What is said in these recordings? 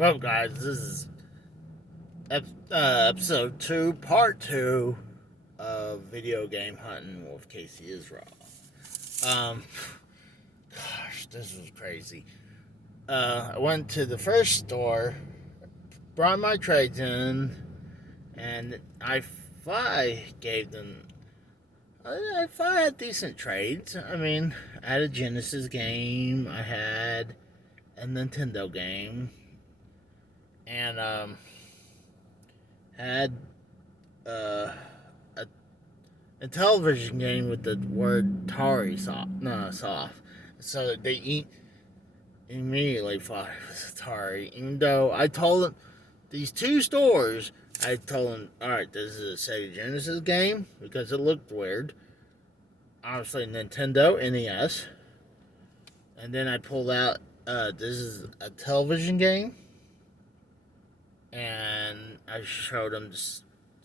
Well, guys, this is episode 2, part 2 of Video Game Hunting with Casey Israel. Um, Gosh, this was crazy. I went to the first store, brought my trades in, and I thought I gave them. I thought I had decent trades. I mean, I had a Genesis game, I had a Nintendo game, and had uh, a, a television game with the word Atari soft. No, soft. So they immediately thought it was Atari. Even though I told them, these two stores, I told them, alright, this is a Sega Genesis game because it looked weird. Obviously, Nintendo NES. And then I pulled out, this is a television game. And I showed them the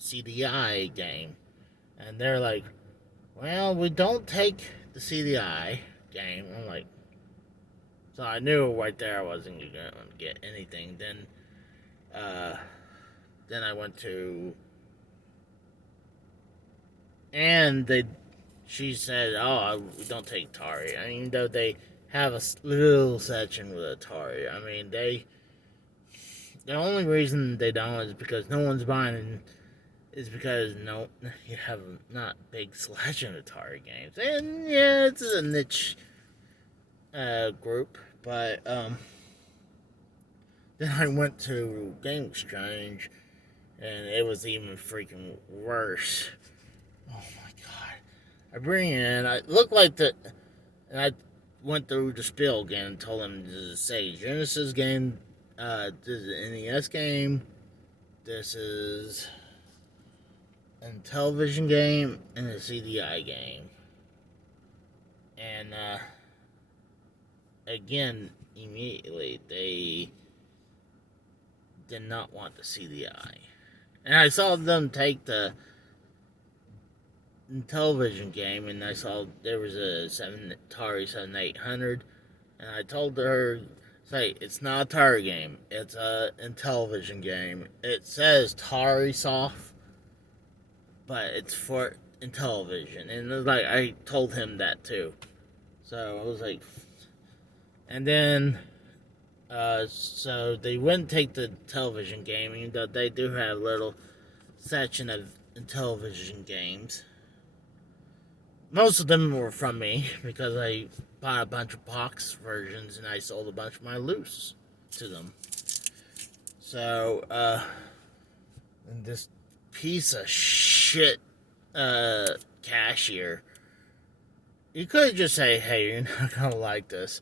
CDI game. And they're like, well, we don't take the CDI game. I'm like, so I knew right there I wasn't going to get anything. Then I went to, and she said, oh, we don't take Atari. I mean, though they have a little section with Atari. I mean, the only reason they don't is because no one's buying is because no, you have not big selection of Atari games, and yeah, it's a niche group. But then I went to Game Exchange, and it was even freaking worse. Oh my god! I bring it in. I look like the, and I went through the spiel again and told them to say Genesis game. This is an NES game. This is a television game and a CDI game. And again, immediately they did not want the CDI. And I saw them take the television game, and I saw there was a Atari 7800, and I told her, say, it's not a Atari game, it's a Intellivision game. It says Atari Soft, but it's for Intellivision. And it was like, I told him that too. So I was like, and then, so they wouldn't take the television game, even though they do have a little section of television games. Most of them were from me because I bought a bunch of box versions and I sold a bunch of my loose to them. So, and this piece of shit cashier, you could just say, hey, you're not gonna like this.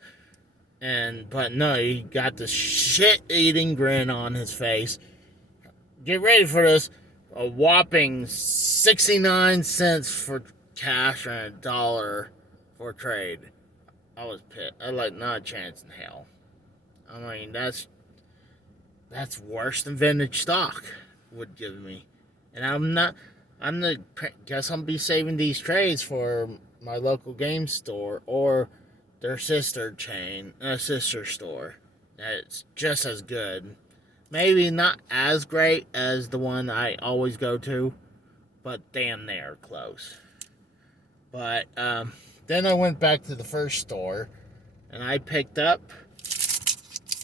But no, he got this shit-eating grin on his face. Get ready for this. A whopping 69 cents for cash and $1 for trade. I was pissed. I like not a chance in hell. I mean, that's worse than vintage stock would give me. And guess I'll be saving these trades for my local game store or their sister store. That's just as good. Maybe not as great as the one I always go to, but damn near close. But then I went back to the first store, and I picked up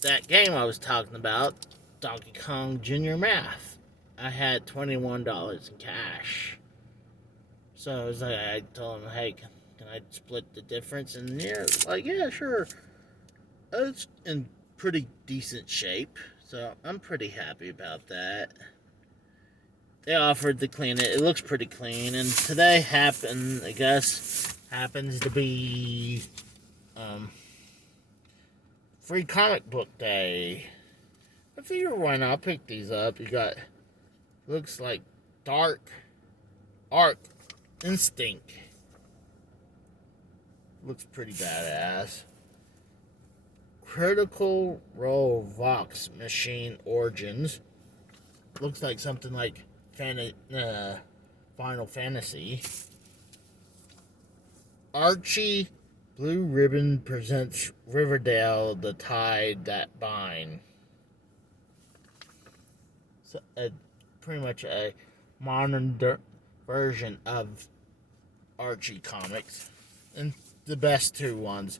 that game I was talking about, Donkey Kong Junior Math. I had $21 in cash. So I was like, I told him, hey, can I split the difference? And they're like, yeah, sure. It's in pretty decent shape, so I'm pretty happy about that. They offered to clean it. It looks pretty clean. And today happens to be free comic book day. I figure why not pick these up. You got, looks like Dark Arc Instinct. Looks pretty badass. Critical Role Vox Machine Origins. Looks like something like Final Fantasy. Archie Blue Ribbon presents Riverdale: The Tide That Bind. pretty much a modern version of Archie comics, and the best two ones.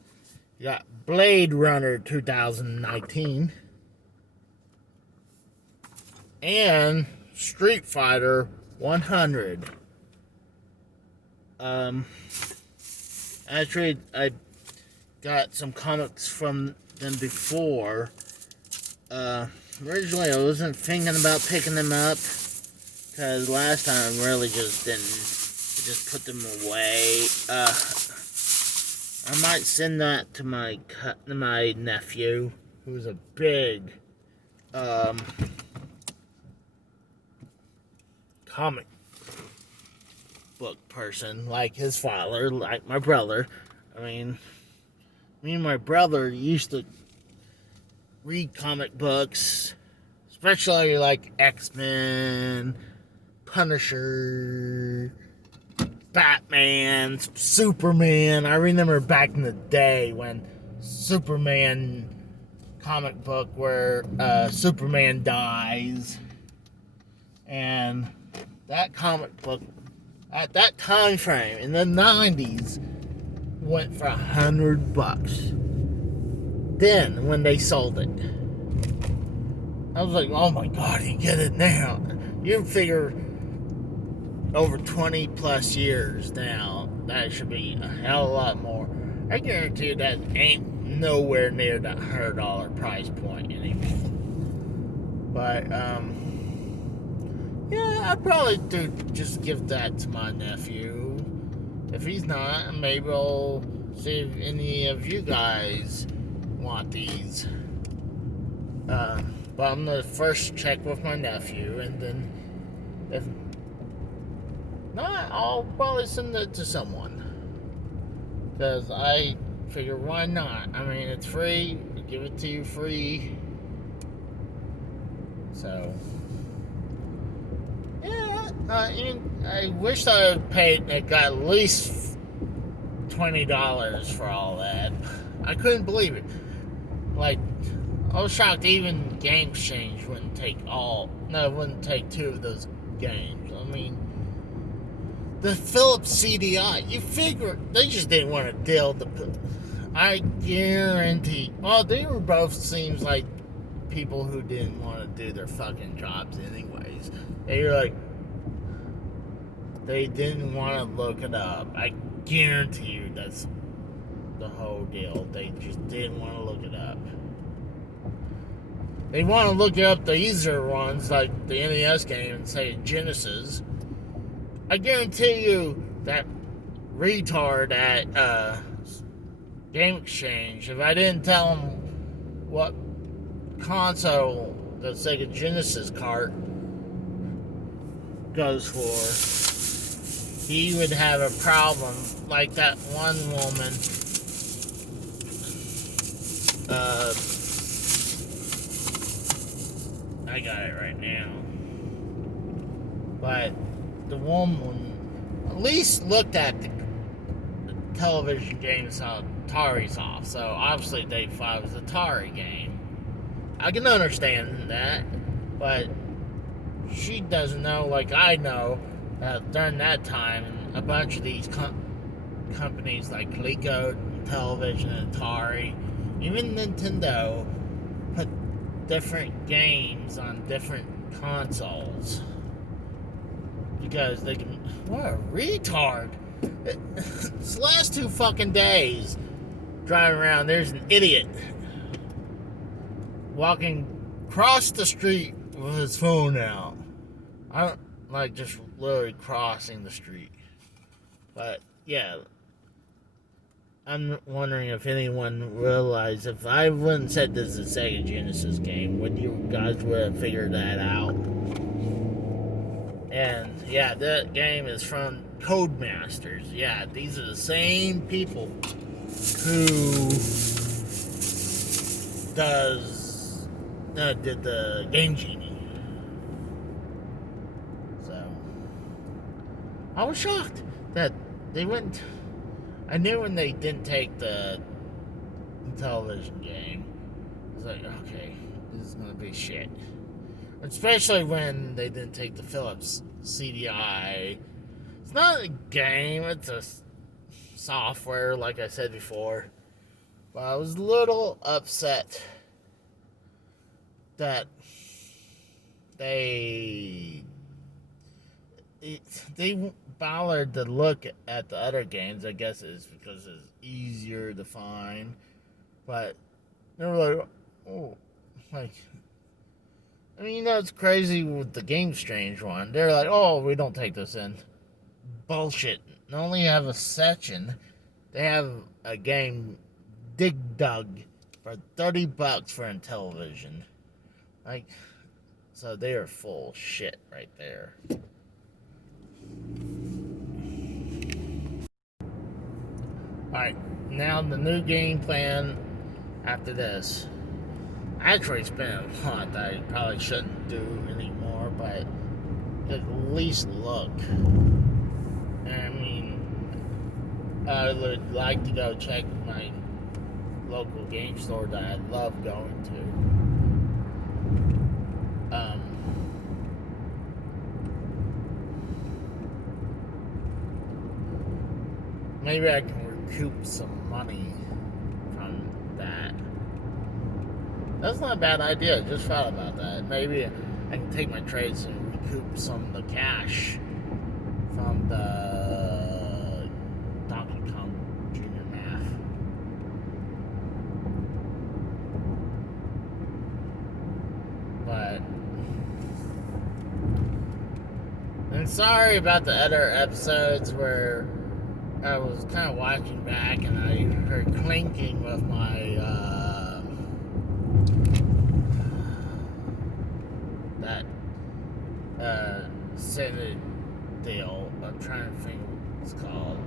You got Blade Runner 2019 and Street Fighter 100. Actually, I got some comics from them before. Originally, I wasn't thinking about picking them up because last time I really just didn't. I just put them away. I might send that to my nephew, who's a big comic book person, like his father, like my brother. I mean, me and my brother used to read comic books, especially like X-Men, Punisher, Batman, Superman. I remember back in the day when Superman comic book where Superman dies, and that comic book at that time frame in the 90s went for $100. Then when they sold it, I was like, oh my god, you get it now. You figure over 20 plus years now, that should be a hell of a lot more. I guarantee you that ain't nowhere near that $100 price point anymore. But yeah, I'd probably just give that to my nephew. If he's not, maybe I'll see if any of you guys want these. But I'm gonna first check with my nephew, and then if not, I'll probably send it to someone. Because I figure, why not? I mean, it's free. We give it to you free. So, yeah, I wish I had paid, got at least $20 for all that. I couldn't believe it. Like, I was shocked even Game Exchange wouldn't take two of those games. I mean, the Philips CDI, you figure they just didn't want to deal the. I guarantee. Well, they were both seems like people who didn't want to do their fucking jobs anyways. They were like, they didn't want to look it up. I guarantee you that's the whole deal. They just didn't want to look it up. They want to look up the easier ones like the NES game and say Genesis. I guarantee you that retard at Game Exchange, if I didn't tell him what console the Sega Genesis cart goes for, he would have a problem like that one woman. I got it right now. But the woman at least looked at the television game saw Atari's off. So obviously they thought it was an Atari game. I can understand that. But she doesn't know, like I know, during that time, a bunch of these companies like Coleco Television and Atari, even Nintendo, put different games on different consoles. Because they can. What a retard! This last 2 fucking days, driving around, there's an idiot walking across the street with his phone out. I don't like just literally crossing the street. But yeah, I'm wondering if anyone realized if I wouldn't said this is a Sega Genesis game, would you guys would have figured that out? And yeah, that game is from Codemasters. Yeah, these are the same people who did the Game Genie. So I was shocked that they wouldn't. I knew when they didn't take the television game, I was like, okay, this is gonna be shit. Especially when they didn't take the Philips CDI. It's not a game, it's a software, like I said before. But I was a little upset that they bothered to look at the other games. I guess it's because it's easier to find. But they were like, oh, like, I mean, it's crazy with the Game Strange one. They're like, oh, we don't take this in. Bullshit. They only have a section. They have a game, Dig Dug, for $30 for Intellivision. Like, so they are full shit right there. Alright, now the new game plan after this. Actually, it's been a lot that I probably shouldn't do anymore, but at least look. I mean, I would like to go check my local game store that I love going to. Maybe I can recoup some money from that. That's not a bad idea. Just thought about that. Maybe I can take my trades and recoup some of the cash from the Donkey Kong Junior Math. But I'm sorry about the other episodes where I was kind of watching back and I heard clinking with my Senate deal. I'm trying to think what it's called.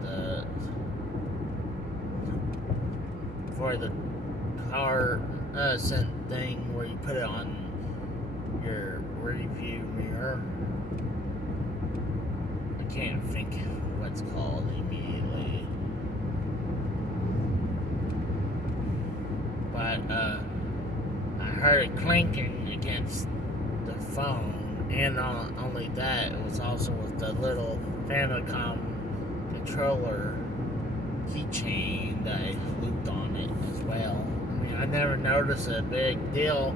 For the car scent thing where you put it on your review mirror. I can't think what it's called immediately. But I heard it clinking against the phone. And not only that, it was also with the little Famicom controller keychain that I looped on it as well. I mean, I never noticed a big deal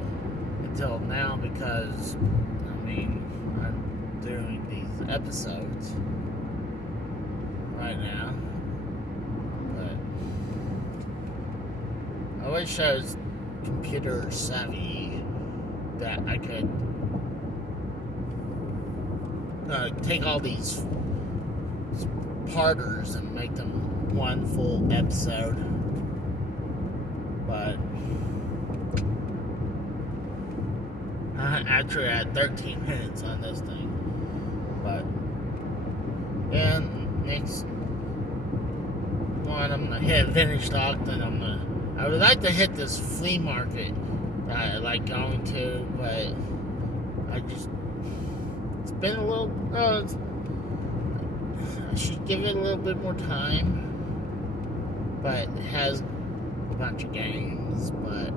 until now because, I mean, I'm doing these episodes right now. But I wish I was computer savvy that I could take all these parters and make them one full episode. But I actually had 13 minutes on this thing. But yeah, next one I'm gonna hit Vintage Stock. Then I would like to hit this flea market that I like going to, but it's been a little, I should give it a little bit more time, but it has a bunch of games, but,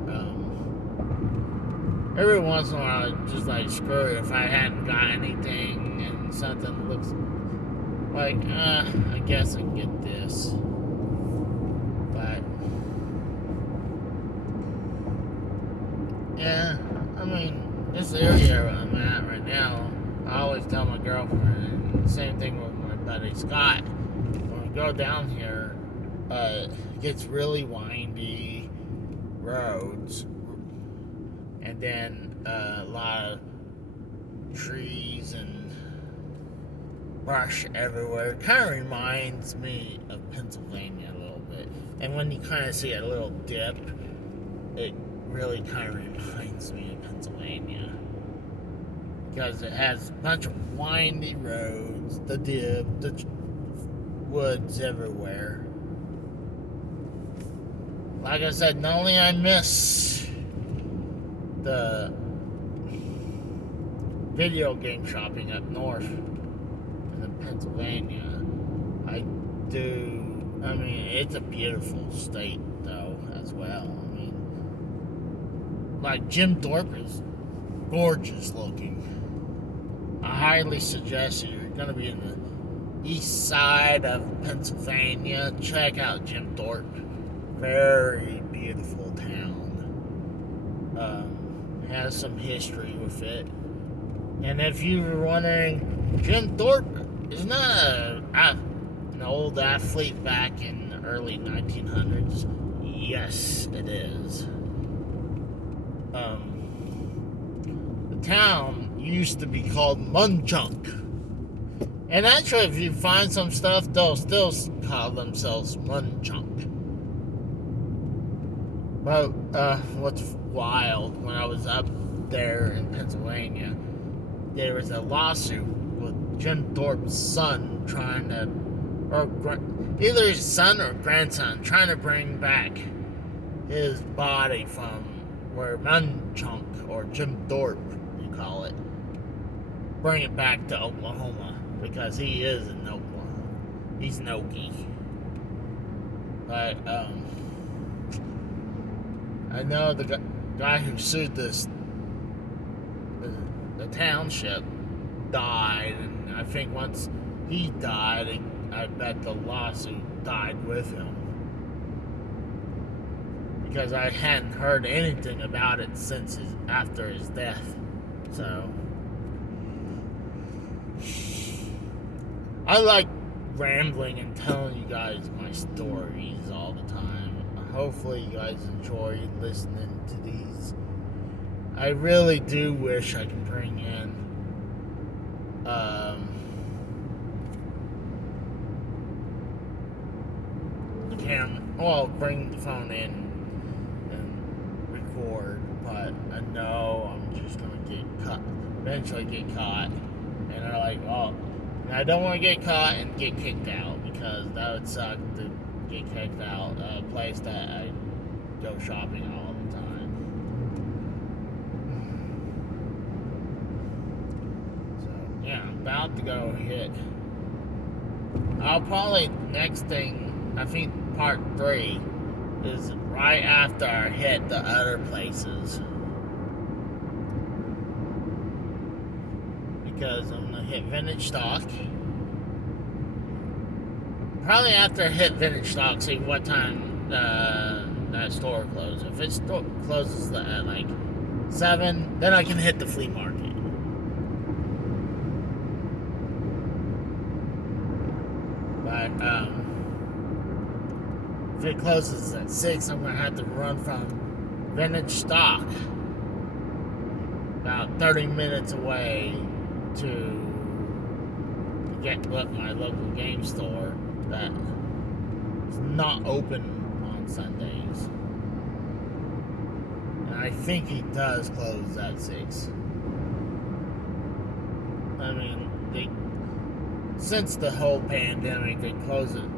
every once in a while, I just like, screw it, if I hadn't got anything, and something looks like, I guess I can get this, but, yeah, I mean, this area I'm at right now, I always tell my girlfriend, and same thing with my buddy Scott. When we go down here, it gets really windy roads, and then a lot of trees and brush everywhere. It kind of reminds me of Pennsylvania a little bit. And when you kind of see a little dip, it really kind of reminds me of Pennsylvania. Because it has a bunch of windy roads, the dip, the woods everywhere. Like I said, not only I miss the video game shopping up north in Pennsylvania, I mean, it's a beautiful state, though, as well. I mean, like Jim Thorpe is gorgeous looking. I highly suggest if you're going to be in the east side of Pennsylvania, check out Jim Thorpe. Very beautiful town. Has some history with it. And if you were wondering, Jim Thorpe is not an old athlete back in the early 1900s. Yes, it is. The town used to be called Munchunk. And actually, if you find some stuff, they'll still call themselves Munchunk. But what's wild, when I was up there in Pennsylvania, there was a lawsuit with Jim Thorpe's son trying to, or either his son or grandson, trying to bring back his body from where Munchunk, or Jim Thorpe, you call it, bring it back to Oklahoma, because he is in Oklahoma. He's an Okie. But, I know the guy who sued this, the township, died, and I think once he died, I bet the lawsuit died with him. Because I hadn't heard anything about it since after his death. So, I like rambling and telling you guys my stories all the time. Hopefully you guys enjoy listening to these. I really do wish I could bring in the camera. Well, bring the phone in and record, but I know I'm just gonna get caught. Eventually get caught, and they're like, "Oh," and I don't want to get caught and get kicked out, because that would suck to get kicked out a place that I go shopping all the time. So yeah, I'm about to go hit. I'll probably, next thing, I think part 3 is right after I hit the other places, because I'm gonna hit Vintage Stock. Probably after I hit Vintage Stock, see what time that store closes. If it closes at like 7, then I can hit the flea market. But if it closes at 6, I'm gonna have to run from Vintage Stock about 30 minutes away to get my local game store that is not open on Sundays. And I think he does close at 6. I mean, since the whole pandemic, they close it.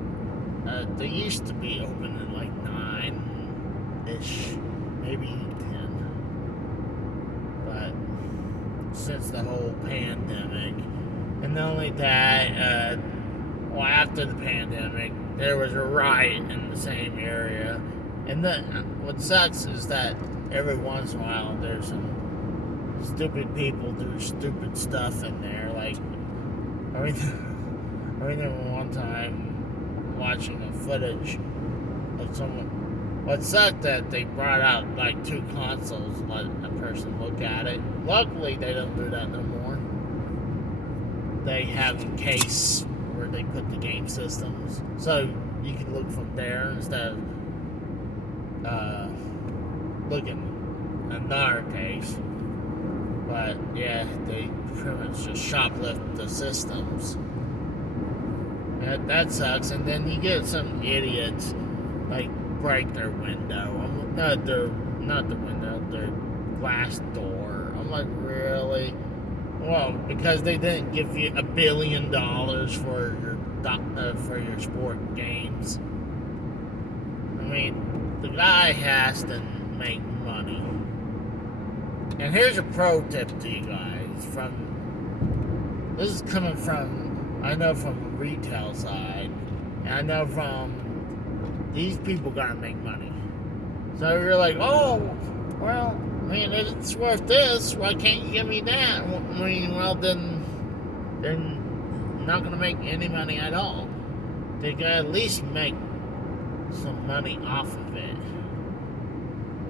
They used to be open at like 9-ish, maybe 10. But since the whole pandemic, and not only that, well, after the pandemic, there was a riot in the same area. And what sucks is that every once in a while there's some stupid people do stupid stuff in there. Like, I remember one time watching a footage of someone. What sucked that they brought out like 2 consoles and let a person look at it. Luckily, they don't do that no more. They have a case where they put the game systems, so you can look from there instead of looking at another case. But yeah, they pretty much just shoplift the systems. That sucks. And then you get some idiots like break their window. Not the window, their glass door. I'm like, really? Well, because they didn't give you $1 billion for your sport games. I mean, the guy has to make money. And here's a pro tip to you guys. This is coming from, I know from the retail side, and I know from these people gotta make money. So you're like, oh, well, mean, if it's worth this, why can't you give me that? I mean, well, then they're not going to make any money at all. They can at least make some money off of it.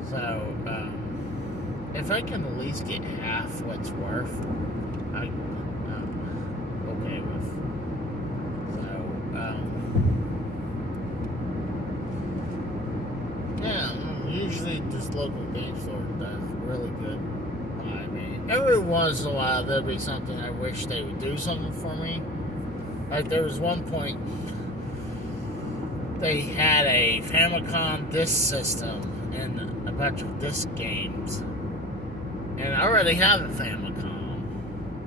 So, if I can at least get half what's worth, I'm okay with. So, yeah, usually this local game store does really good by me. Every once in a while, there'll be something I wish they would do something for me. Like, there was one point they had a Famicom disc system and a bunch of disc games. And I already have a Famicom,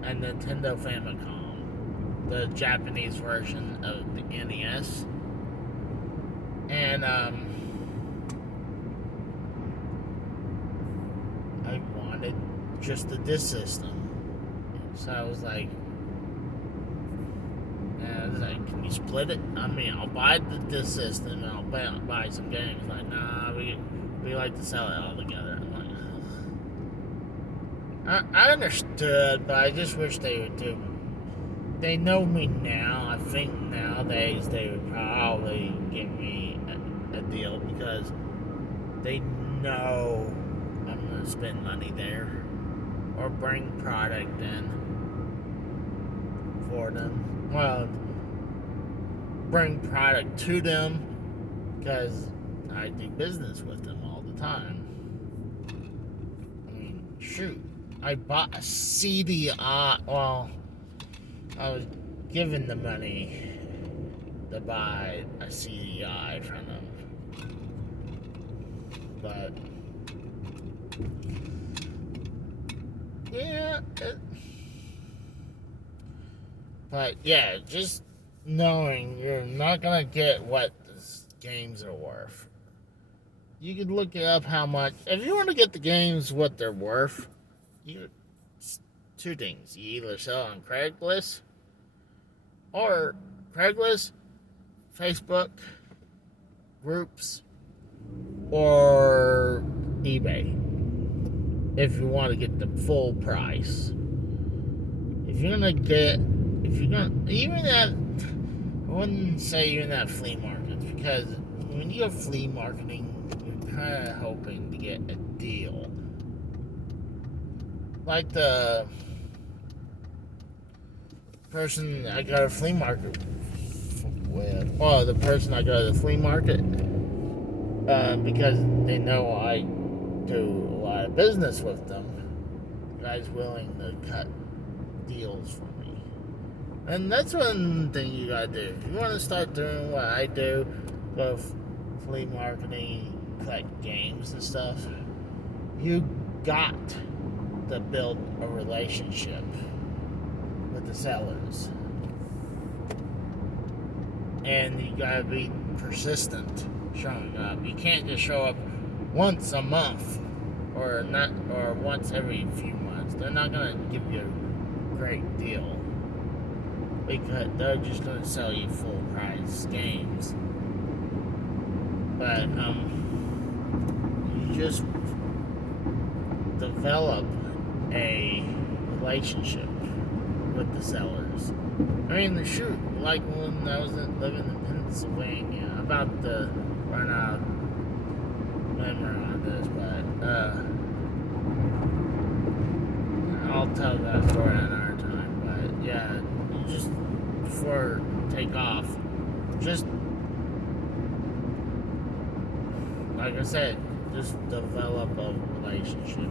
a Nintendo Famicom, the Japanese version of the NES. And I wanted just the disc system. So I was like, can you split it? I mean, I'll buy the disc system and I'll buy some games. Like, nah, we like to sell it all together. I'm like, I understood, but I just wish they would do. They know me now. I think nowadays they would probably give me a deal because they know I'm going to spend money there or bring product in for them. Well, bring product to them because I do business with them all the time. I mean, shoot, I bought a CDI. Well, I was given the money to buy a CDI from them, but yeah, but yeah, just knowing you're not gonna get what the games are worth. You can look it up how much. If you want to get the games what they're worth, it's two things. You either sell on Craigslist or Facebook groups, or eBay. If you want to get the full price. Even at, I wouldn't say even at flea markets, because when you go flea marketing, you're kind of hoping to get a deal. Like the person I got a flea market with, the person I go to the flea market, because they know I do a lot of business with them, the guy's willing to cut deals for me. And that's one thing you gotta do. If you want to start doing what I do, go flea marketing, collect games and stuff, you got to build a relationship with the sellers. And you gotta be persistent showing up. You can't just show up once a month or once every few months. They're not gonna give you a great deal because they're just gonna sell you full price games. But you just develop a relationship with the sellers. I mean, shoot, like when I was living in Pennsylvania, I'm about to run out of memory on this, but I'll tell that story another time. But yeah, you just before take off, just like I said, just develop a relationship